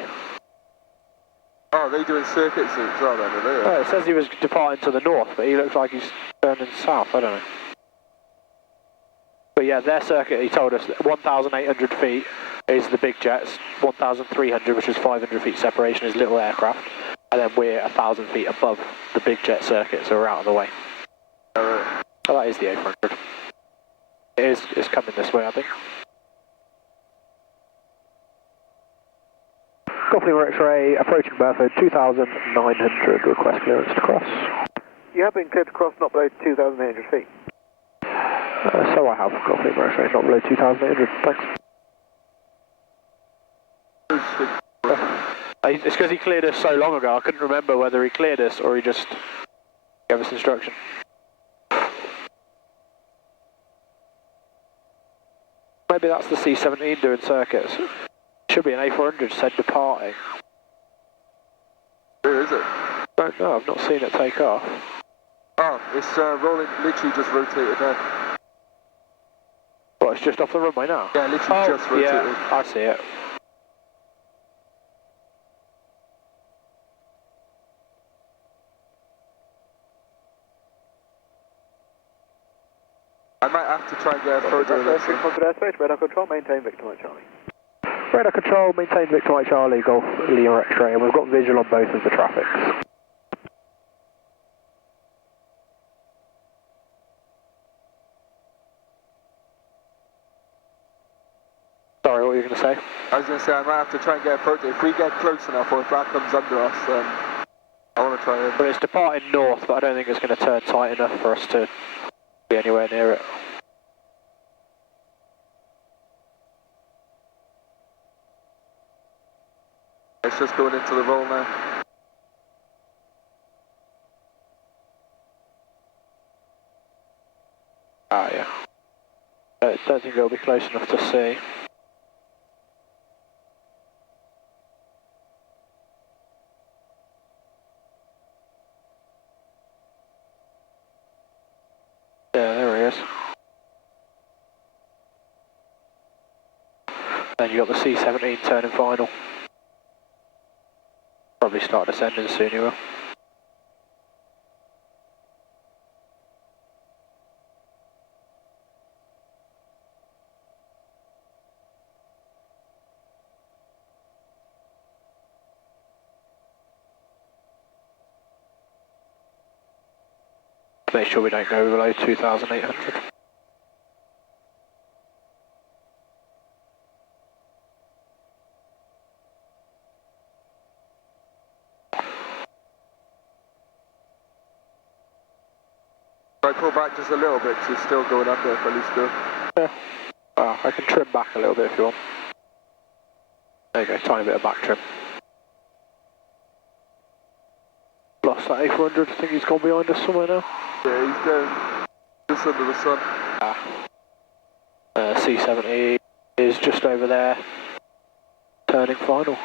Oh, they doing circuits as well then, are they? Oh, it says he was departing to the north, but he looks like he's turning south. I don't know. But yeah, their circuit, he told us, that 1,800 feet is the big jets, 1,300, which is 500 feet separation, is little aircraft, and then we're 1,000 feet above the big jet circuit, so we're out of the way. Alright. So that is the A400. It's coming this way, I think. Golf Lima X-ray, approaching Burford, 2,900, request clearance to cross. You have been cleared to cross not below 2,800 feet. So I have, Golf Lima X-ray, not below 2,800, thanks. It's because he cleared us so long ago, I couldn't remember whether he cleared us or he just gave us instruction. Maybe that's the C-17 doing circuits. Should be an A400 said departing. Where is it? Don't know, I've not seen it take off. Oh, it's rolling, literally just rotated there. Well, it's just off the runway now? Yeah, literally just rotated. Yeah, I see it. I might have to try and get a photo of this. Airspace, radar control, maintain Victor Mike Charlie. Radar control, maintain Victor Mike Charlie, Golf Lima X-ray, and we've got visual on both of the traffics. Sorry, what were you going to say? I was going to say I might have to try and get a photo. If we get close enough or if that comes under us, then I want to try and... Well, it's departing north, but I don't think it's going to turn tight enough for us to be anywhere near it. It's just going into the roll now. Ah, yeah. I don't think it'll be close enough to see. Yeah, there he is. Then you got the C-17 turning final. Probably start descending soon, you will. Make sure we don't go below 2,800. If I pull back just a little bit, because it's still going under, if I lose go. Yeah. Well, I can trim back a little bit if you want. There you go, tiny bit of back trim. Lost that A400, I think he's gone behind us somewhere now. Yeah, he's down just under the sun. C-70 is just over there, turning final.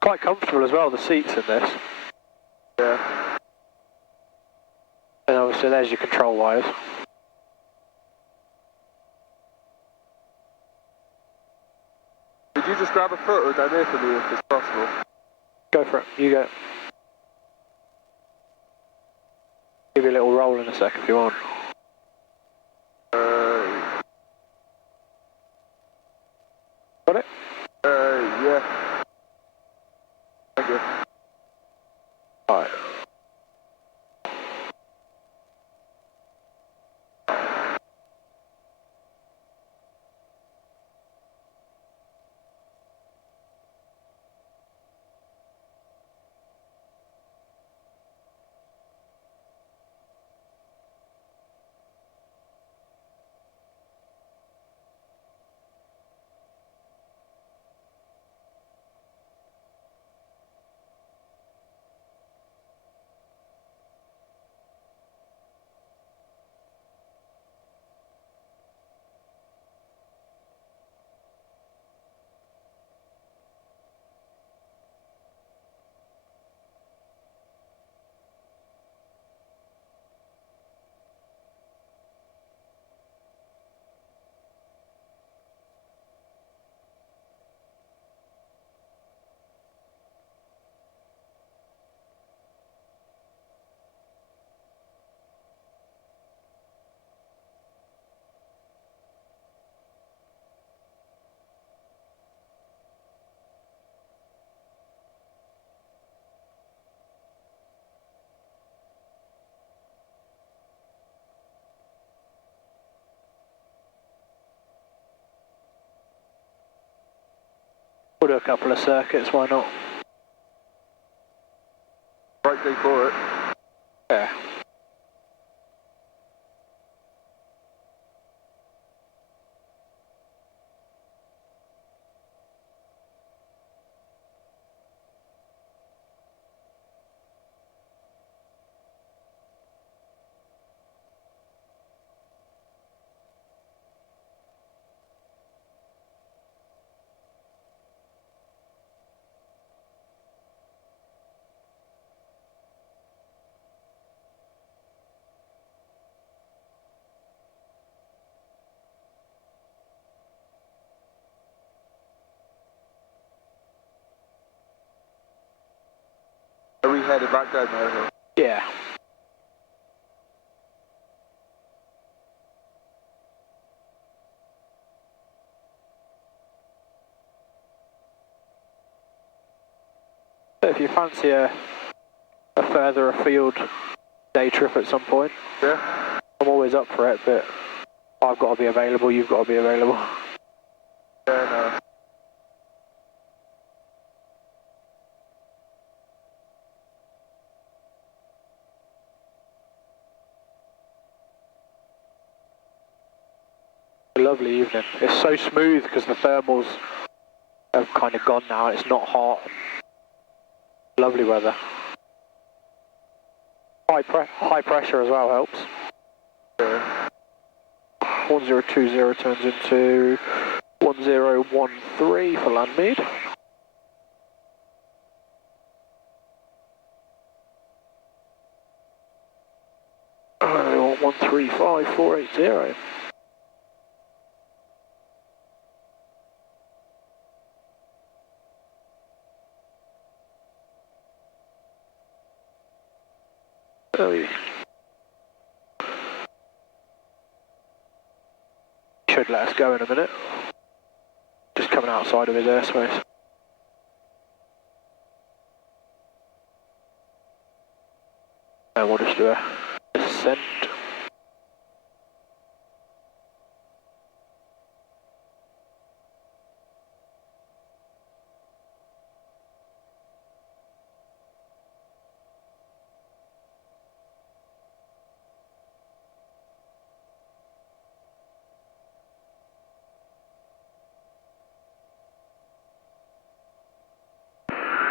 Quite comfortable as well, the seats in this. Yeah. And obviously there's your control wires. Could you just grab a photo down here for me if it's possible? Go for it, you go. Give you a little roll in a sec if you want. do a couple of circuits, why not? Right day for it. Yeah. Are we headed back down there? Yeah. But if you fancy a further afield day trip at some point, Yeah. I'm always up for it, but I've got to be available, you've got to be available. Yeah, no. A lovely evening. It's so smooth because the thermals have kind of gone now, it's not hot. Lovely weather. High pressure as well helps. 1020 turns into 1013 for Landmead. 135480. Should let us go in a minute. Just coming outside of his airspace. And we'll just do a descent.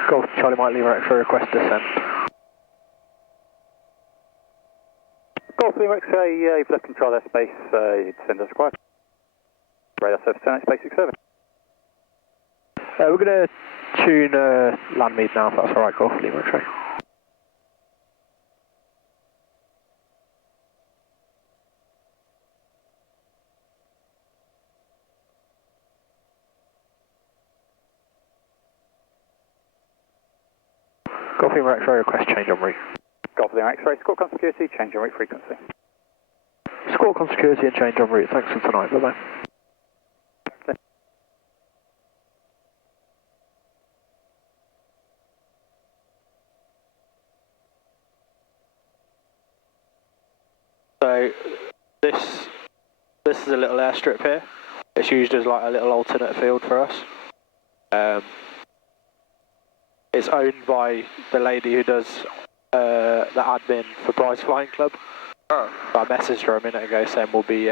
Golf Charlie Mike Lima X-ray request descent. Golf Lima X-ray, you've left control airspace, you descend as required. Radar surface 10 space 67. We're going to tune Landmead now, if that's alright, Golf Lima X-ray. Golf Lima X-ray request change on route. Golf Lima X-ray, score con security, change on route frequency. Score con security and change on route. Thanks for tonight. Bye bye. So this is a little airstrip here. It's used as like a little alternate field for us. It's owned by the lady who does the admin for Bryce Flying Club. Oh. I messaged her a minute ago saying we'll be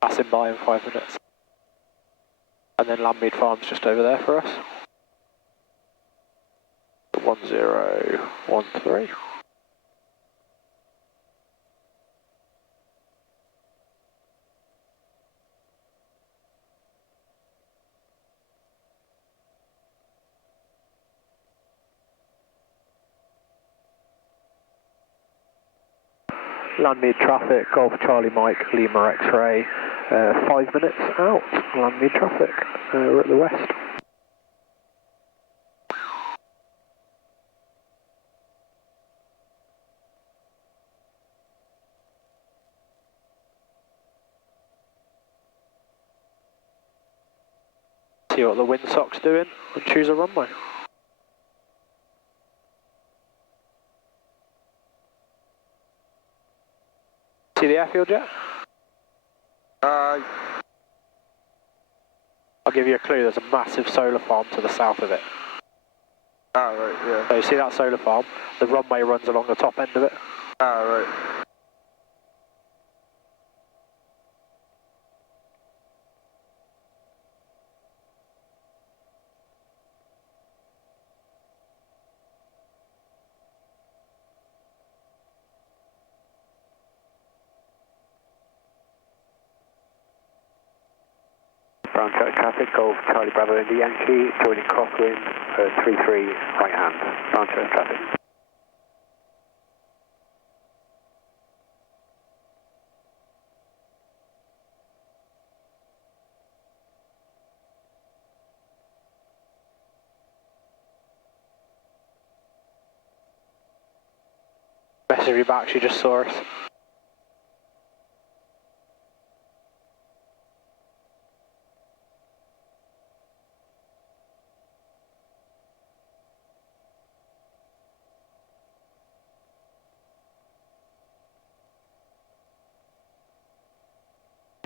passing by in 5 minutes. And then Landmead Farm's just over there for us. 1013. Landmead traffic, Golf Charlie Mike, Lima X-ray, 5 minutes out, Landmead traffic, we're at the west. See what the windsock's doing and choose a runway. See the airfield yet? I I'll give you a clue, there's a massive solar farm to the south of it. Ah, right, yeah. So you see that solar farm? The runway runs along the top end of it. Ah, right. Brown Church traffic, Golf Charlie Bravo Indy Yankee, joining crosswind, 33 right hand. Brown Church traffic. Message you back, she just saw us.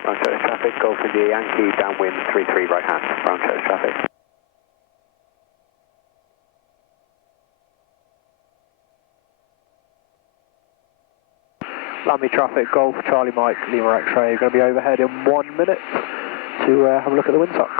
Brown Church traffic, Golf India Yankee, downwind 33 right hand. Brown Church traffic. Landmead traffic, Golf, Charlie Mike, Lima X-ray. You're going to be overhead in 1 minute to have a look at the windsock.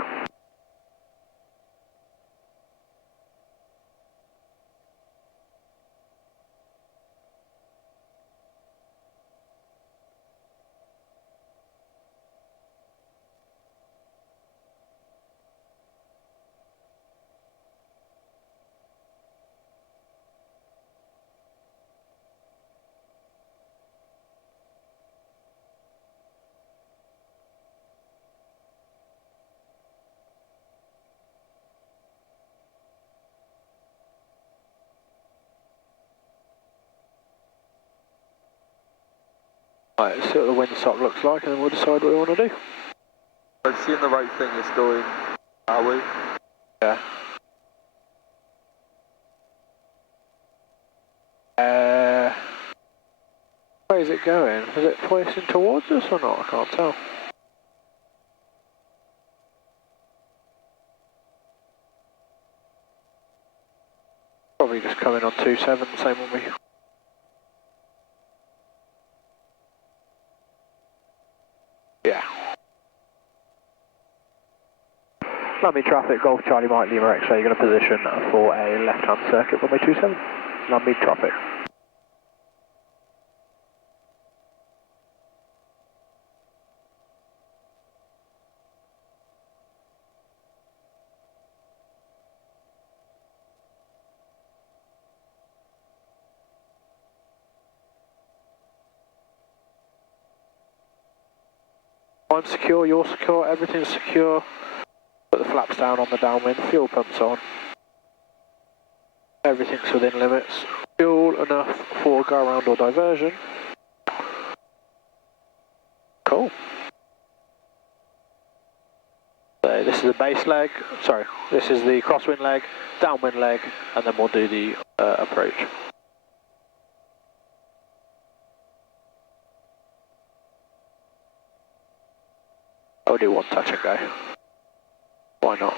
Right, let's see what the windsock looks like and then we'll decide what we want to do. I've seen the right thing is going that way. Yeah. Where is it going? Is it facing towards us or not? I can't tell. Probably just coming on 27, same on me. Yeah. Landmead traffic, Golf Charlie Mike Lima X-ray, you're going to position for a left-hand circuit runway 27. Landmead traffic. I'm secure, you're secure, everything's secure. Put the flaps down on the downwind, fuel pumps on. Everything's within limits. Fuel enough for go around or diversion. Cool. So this is the base leg, sorry, this is the crosswind leg, downwind leg, and then we'll do the approach. I'll do one touch and go. Why not?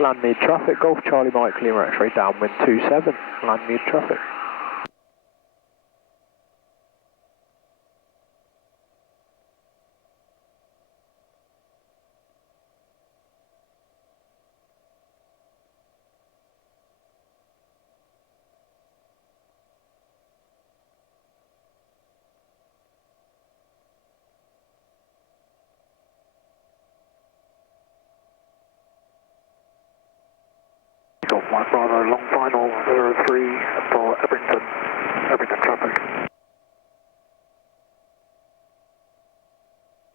Landmead traffic, Golf Charlie Mike Lima X-ray, downwind 27, Landmead traffic. Golf Mike Bravo, long final 03 for Ebrington traffic.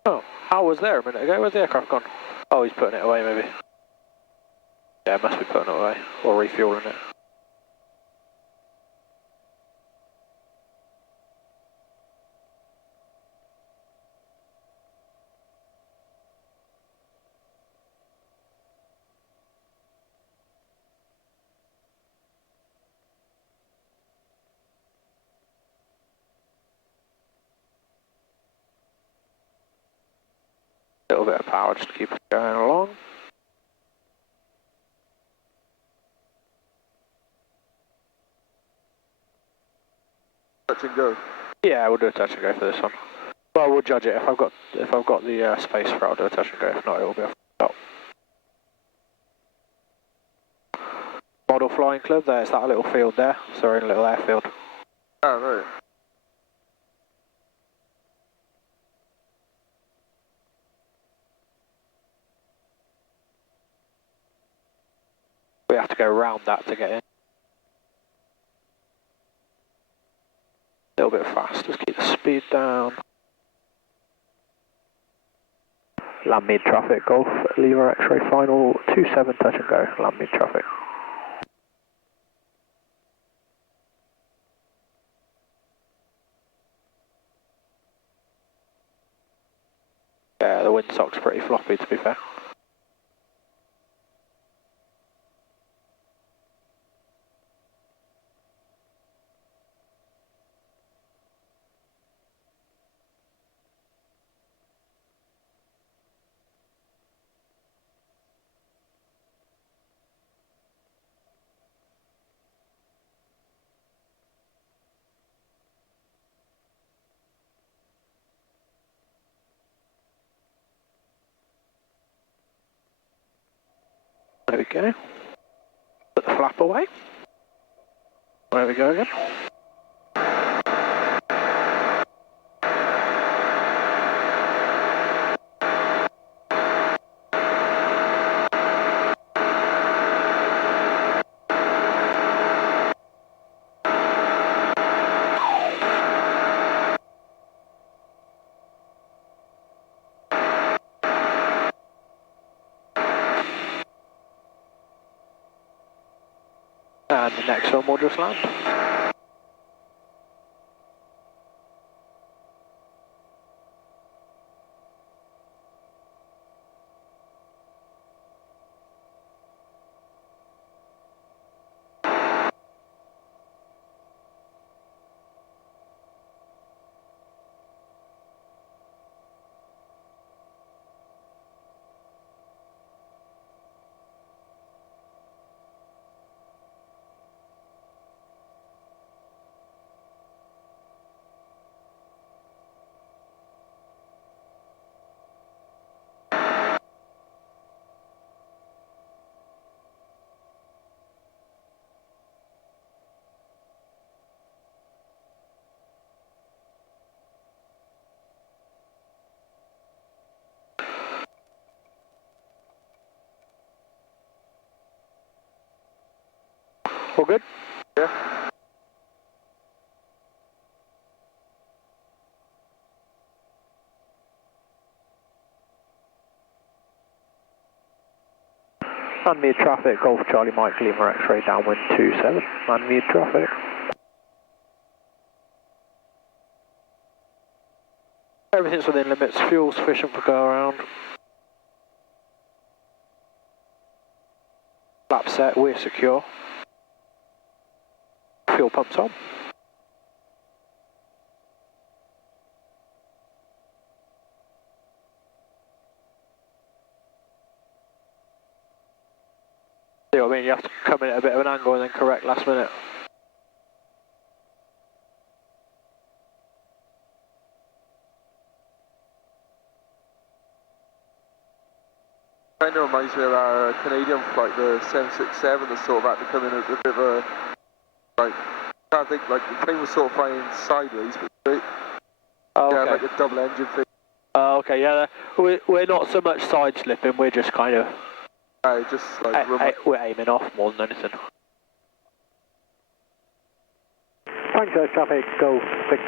Oh, Al was there a minute ago. Where's the aircraft gone? Oh, he's putting it away maybe. Yeah, must be putting it away, or refueling it. A little bit of power just to keep it going along. Touch and go. Yeah, we'll do a touch and go for this one. Well, we'll judge it if I've got the space for it. I'll do a touch and go. If not, it'll be off. Model Flying Club. There's that little field there. So we're in a little airfield. Oh, right. We have to go around that to get in. A little bit fast. Just keep the speed down. Landmead traffic. Golf Lima X-ray final 27 touch and go. Landmead traffic. Yeah, the windsock's pretty floppy to be fair. There we go. Put the flap away. There we go again. And the next one will just land. All good? Yeah. Landmead traffic, Golf Charlie Mike Lima X-ray downwind 27. Landmead traffic. Everything's within limits, fuel sufficient for go around. Lap set, we're secure. Fuel pumps on. See what I mean? You have to come in at a bit of an angle and then correct last minute. Kind of reminds me of our Canadian flight, the 767, that sort of had to come in as a bit of a, like, I can't think, like, the plane was sort of flying sideways, but straight. Oh, okay. Yeah, like a double engine thing. Oh, okay, yeah. We're not so much side slipping, we're just kind of Just like we're aiming off more than anything. Franco traffic, Golf Victor.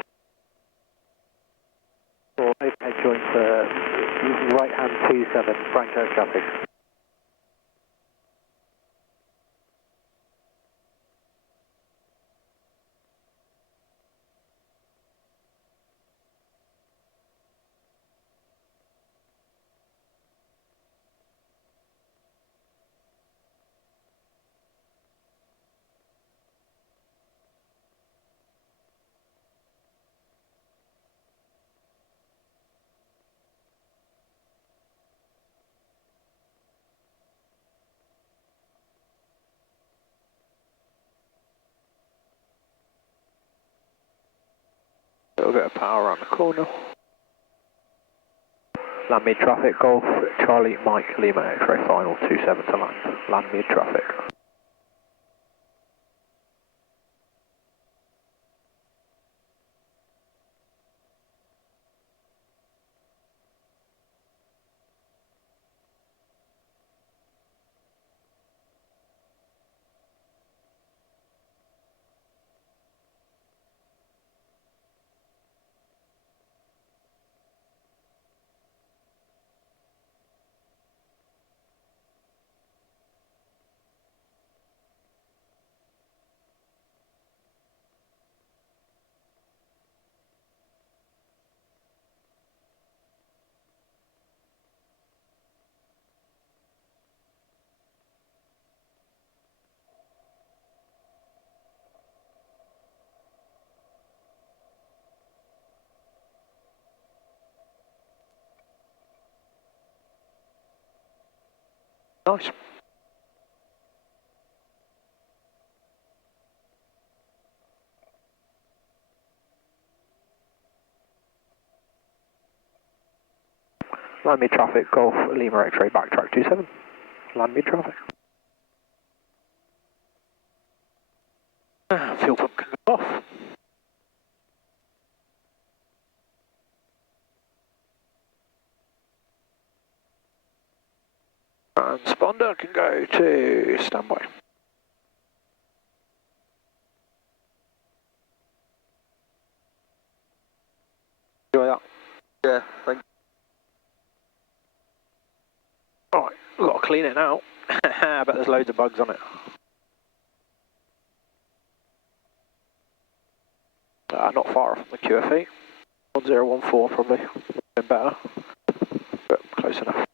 Or overhead joint for right hand 27, Franco traffic. A little bit of power around the corner. Landmead traffic, Golf, Charlie, Mike, Lima, X-ray final, 27 to land. Landmead traffic. Nice. Landmead traffic, Golf, Lima, X-ray, backtrack 27. Landmead traffic. Fuel pump can go off. Transponder can go to standby. Enjoy that. yeah, thank Alright, we've got to clean it now. I bet there's loads of bugs on it. Not far off the QFE. 1014 probably. Been better. But close enough.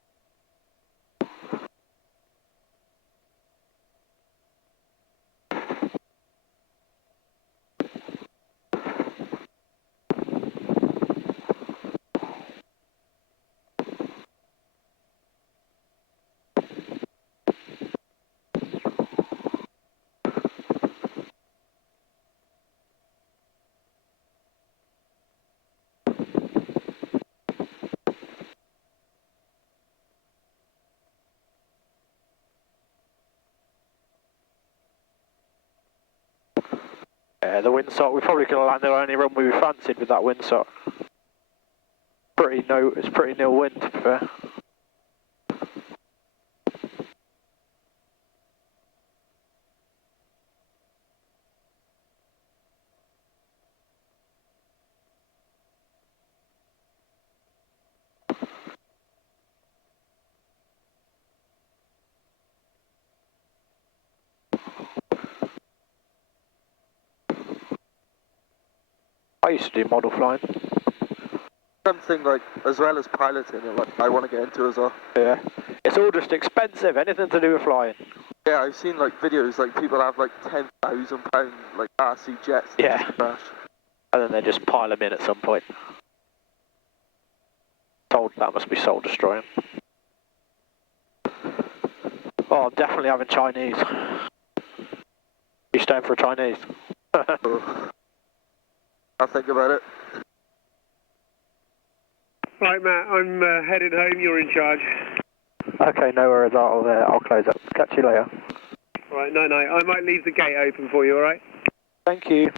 Yeah, the windsock, we probably could have landed on any runway we fancied with that windsock. It's pretty nil wind to be fair. I used to do model flying. something like, as well as piloting it, like I want to get into as well. Yeah. It's all just expensive, anything to do with flying. Yeah, I've seen like videos, like people have like £10,000 like RC jets that Yeah. just crash. And then they just pile them in at some point. That must be soul destroying. Oh, I'm definitely having Chinese. You staying for a Chinese? I'll think about it. Right, Matt, I'm headed home. You're in charge. Okay, no worries. I'll close up. Catch you later. All right, no. I might leave the gate open for you, all right? Thank you.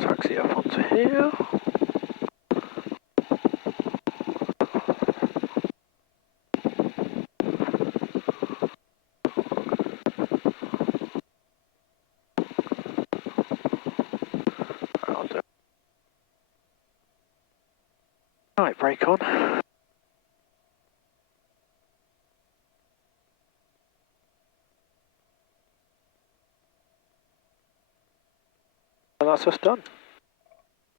Taxi up onto here. Right, brake on. And that's us done.